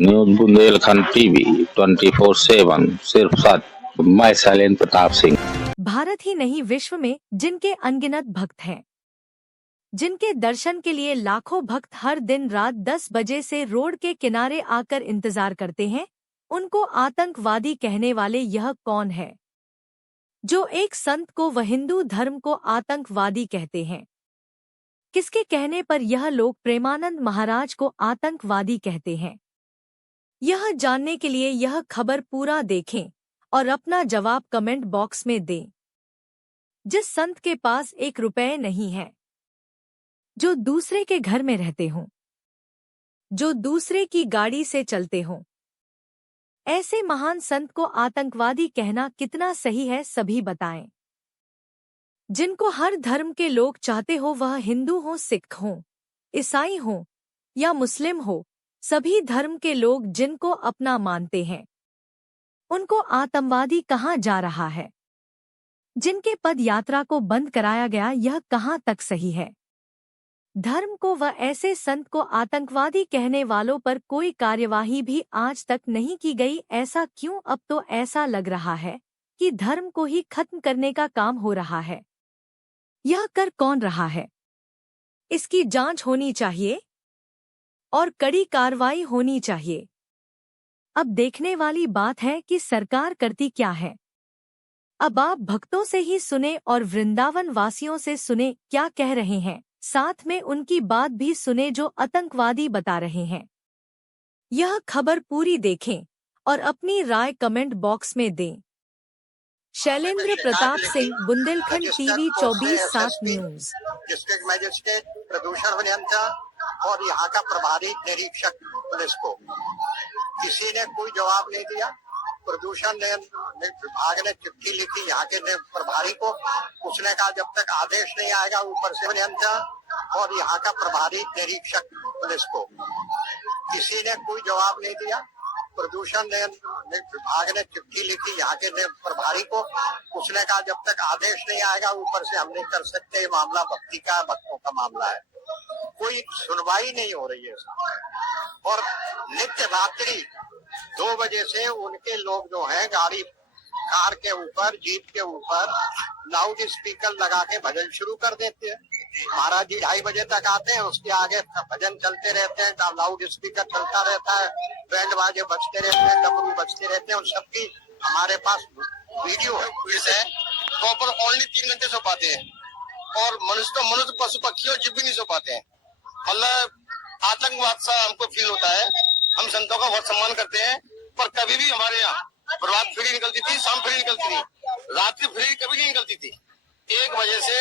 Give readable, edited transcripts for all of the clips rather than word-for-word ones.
News Bundelkhand TV 24/7 सिर्फ सच। मैं शैलेंद्र प्रताप सिंह। भारत ही नहीं, विश्व में जिनके अनगिनत भक्त हैं, जिनके दर्शन के लिए लाखों भक्त हर दिन रात 10 बजे से रोड के किनारे आकर इंतजार करते हैं, उनको आतंकवादी कहने वाले यह कौन है जो एक संत को व हिंदू धर्म को आतंकवादी कहते हैं? किसके कहने पर यह लोग प्रेमानंद महाराज को आतंकवादी कहते हैं? यह जानने के लिए यह खबर पूरा देखें और अपना जवाब कमेंट बॉक्स में दें। जिस संत के पास 1 रुपए नहीं है, जो दूसरे के घर में रहते हों, जो दूसरे की गाड़ी से चलते हों, ऐसे महान संत को आतंकवादी कहना कितना सही है, सभी बताएं। जिनको हर धर्म के लोग चाहते हो, वह हिंदू हो, सिख हो, ईसाई हो या मुस्लिम हो, सभी धर्म के लोग जिनको अपना मानते हैं, उनको आतंकवादी कहा जा रहा है। जिनके पद यात्रा को बंद कराया गया, यह कहां तक सही है? धर्म को व ऐसे संत को आतंकवादी कहने वालों पर कोई कार्यवाही भी आज तक नहीं की गई। ऐसा क्यों? अब तो ऐसा लग रहा है कि धर्म को ही खत्म करने का काम हो रहा है। यह कर कौन रहा है? इसकी जांच होनी चाहिए और कड़ी कार्रवाई होनी चाहिए। अब देखने वाली बात है कि सरकार करती क्या है। अब आप भक्तों से ही सुने और वृंदावन वासियों से सुने क्या कह रहे हैं, साथ में उनकी बात भी सुने जो आतंकवादी बता रहे हैं। यह खबर पूरी देखें और अपनी राय कमेंट बॉक्स में दें। Shailendra Pratap Singh, Bundelkhand TV 24/7 news. District magistrate, प्रदूषण नियंत्रण और यहाँ का प्रभारी निरीक्षक पुलिस को किसी ने कोई जवाब नहीं दिया। प्रदूषण विभाग ने चिट्ठी लिखी यहाँ के प्रभारी को, उसने कहा जब तक आदेश नहीं आएगा ऊपर से नियंत्रण और यहाँ का प्रभारी निरीक्षक पुलिस को किसी ने कोई जवाब नहीं दिया। प्रदूषण विभाग ने चिट्ठी लिखी यहाँ के प्रभारी को, उसने कहा जब तक आदेश नहीं आएगा ऊपर से हम नहीं कर सकते, मामला भक्ति का है, भक्तों का मामला है। कोई सुनवाई नहीं हो रही है और नित्य रात्रि 2 बजे से उनके लोग जो हैं गाड़ी कार के ऊपर, जीप के ऊपर लाउड स्पीकर लगा के भजन शुरू कर देते हैं। महाराज जी 2:30 बजे तक आते हैं, उसके आगे भजन चलते रहते हैं, लाउड स्पीकर चलता रहता है, बैंड बाजे बजते रहते हैं, डमरू बजते रहते हैं। उन सबकी हमारे पास वीडियो है। प्रॉपर ओनली 3 घंटे सो पाते हैं और मनुष्य पशु पक्षी और जीव भी नहीं सो पाते हैं। मतलब आतंकवाद सा हमको फील होता है। हम संतों का बहुत सम्मान करते हैं, पर कभी भी हमारे यहाँ प्रभात फ्री निकलती थी, शाम फ्री निकलती थी, रात्रि फ्री कभी नहीं निकलती थी। 1 बजे से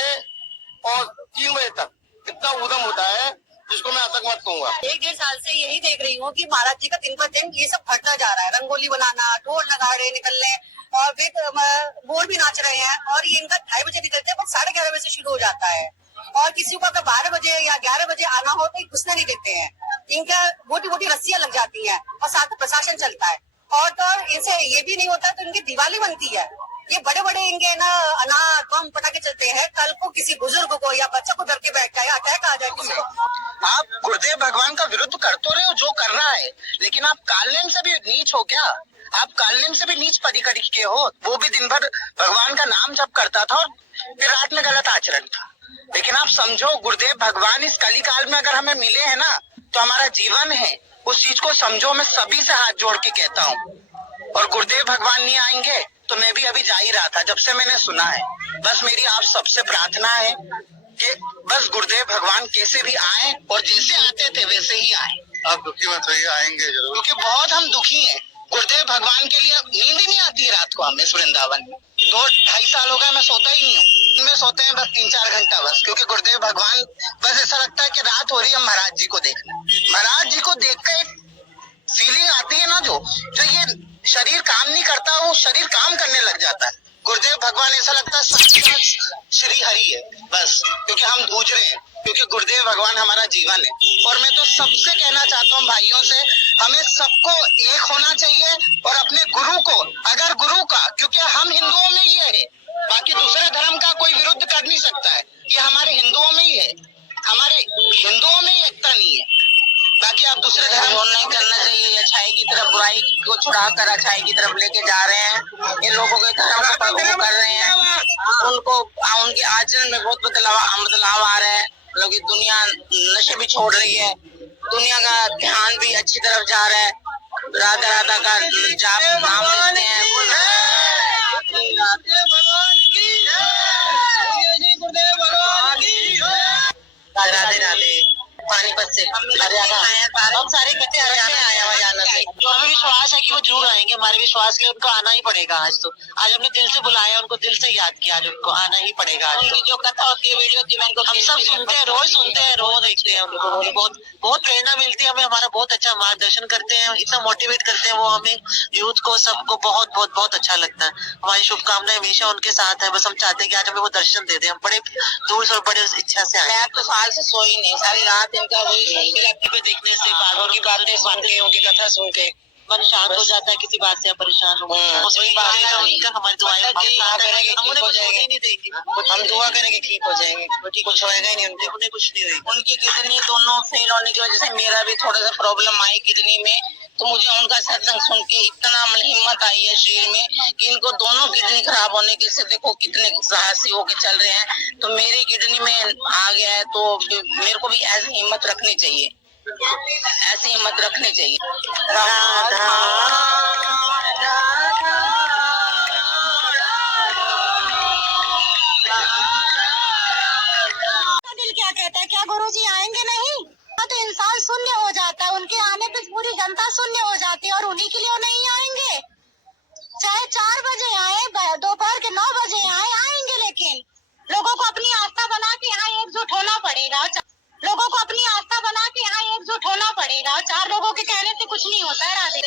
और 3 बजे तक इतना उधम होता है जिसको मैं आतंकवाद कहूँगा। 1-1.5 साल से यही देख रही हूँ कि महाराज जी का दिन पर दिन ये सब बढ़ता जा रहा है। रंगोली बनाना, ढोल नगाड़े निकलने और फिर बोर भी नाच रहे हैं और ये इनका 2:30 बजे निकलते हैं, पर 11:30 बजे से शुरू हो जाता है। और किसी को अगर 12 बजे या 11 बजे आना हो तो घुसने नहीं देते हैं। इनका मोटी रस्सियां लग जाती हैं और साथ में प्रशासन चलता है। और तो इनसे ये भी नहीं होता तो इनकी दिवाली बनती है। ये बड़े इनके ना अनार बम पटाखे चलते हैं, कल को किसी बुजुर्ग को या बच्चे को डर के बैठ जाए, अटैक आ जाए किसी को। आप गुरुदेव भगवान का विरुद्ध कर तो रहे हो जो कर रहा है, लेकिन आप कालनेम से भी नीच हो क्या? आप कालनेम से भी नीच पदिकड़ी के हो। वो भी दिन भर भगवान का नाम जप करता था और फिर रात में गलत आचरण था। लेकिन आप समझो, गुरुदेव भगवान इस कली काल में अगर हमें मिले हैं ना, तो हमारा जीवन है, उस चीज को समझो। मैं सभी से हाथ जोड़ के कहता हूँ। और गुरुदेव भगवान नहीं आएंगे तो मैं भी अभी जा ही रहा था जब से मैंने सुना है। बस मेरी आप सबसे प्रार्थना है कि बस गुरुदेव भगवान कैसे भी आए और जैसे आते थे वैसे ही आए। आप दुखी मत होइए, आएंगे जरूर, क्योंकि बहुत हम दुखी हैं। गुरुदेव भगवान के लिए नींद ही नहीं आती है रात को हमें इस वृंदावन में। 2-2.5 साल हो गए मैं सोता ही नहीं हूँ। मैं सोते हैं बस 3-4 घंटा बस, क्योंकि गुरुदेव भगवान, बस ऐसा लगता है कि रात हो रही है महाराज जी को देखना। महाराज जी को देख कर एक फीलिंग आती है ना, जो ये शरीर काम नहीं करता, वो शरीर काम करने लग जाता है। गुरुदेव भगवान ऐसा लगता है साक्षात श्री हरि है बस, क्योंकि हम पूज रहे हैं, क्योंकि गुरुदेव भगवान हमारा जीवन है। और मैं तो सबसे कहना चाहता हूँ भाइयों से, हमें सबको एक होना चाहिए और अपने गुरु को, अगर गुरु का, क्योंकि हम हिंदुओं में ये है, बाकी दूसरे धर्म का कोई विरुद्ध कर नहीं सकता है, ये हमारे हिंदुओं में ही है। हमारे हिंदुओं में ही एकता नहीं है, बाकी कि आप दूसरे धर्म नहीं करना चाहिए, अच्छाई की तरफ बुराई को छुड़ा कर अच्छाई की तरफ लेके जा रहे हैं। इन लोगों के धर्म को पवित्र कर रहे हैं, उनको उनके आचरण में बहुत बदलाव आ रहा है। लोग दुनिया नशे भी छोड़ रही है, दुनिया का ध्यान भी अच्छी तरफ जा रहा है। राधा राधा का जाप नाम लेते हैं। राधे राधे। पानीपत से हरियाणा, हम सारे इकट्ठे हरियाणा से। जो हमें विश्वास है कि वो जरूर आएंगे, हमारे विश्वास के लिए उनको आना ही पड़ेगा। आज तो आज हमने दिल से बुलाया, उनको दिल से याद किया, आज उनको आना ही पड़ेगा। आज उनकी जो कथा होती है, वीडियो होती है, हम सब सुनते हैं, रोज देखते हैं उनको। बहुत बहुत प्रेरणा मिलती है हमें, हमारा बहुत अच्छा मार्गदर्शन करते हैं, इतना मोटिवेट करते हैं वो हमें, यूथ को, सबको बहुत बहुत बहुत अच्छा लगता है। हमारी शुभकामनाएं हमेशा उनके साथ है। बस हम चाहते हैं कि आज हमें वो दर्शन दे दें। हम बड़े दूर से और बड़े इच्छा से आए। मैं तो साल से सोई नहीं, सारी रात इनका वही पे देखने से, बाघों की बातें सुन के, उनकी कथा सुन के मन शांत हो जाता है। किसी बात से परेशान हो, हमारी दुआएं नहीं देंगे, हम दुआ करेंगे ठीक हो जाएंगे। कुछ होएगा नहीं, उन्हें कुछ नहीं होगा। उनकी किडनी दोनों फेल होने की वजह से मेरा भी थोड़ा सा प्रॉब्लम आई किडनी में, तो मुझे उनका सत्संग सुन के इतना हिम्मत आई है शरीर में कि इनको दोनों किडनी खराब होने के से देखो कितने साहसी होके चल रहे हैं। तो मेरी किडनी में आ गया है, तो मेरे को भी ऐसी हिम्मत रखनी चाहिए, ऐसी हिम्मत रखनी चाहिए। राधा दिल क्या कहता है, क्या गुरुजी आएंगे नहीं? तो इंसान शून्य हो जाता है, उनके आने पे पूरी जनता शून्य हो जाती है, और उन्हीं के लिए वो नहीं आएंगे। चाहे 4 बजे आए, दोपहर के 9 बजे आएंगे, लेकिन लोगों को अपनी आस्था बना के यहाँ एकजुट होना पड़ेगा। लोगों को अपनी आस्था बना के यहाँ एकजुट होना पड़ेगा। 4 लोगों के कहने से कुछ नहीं होता है। राधे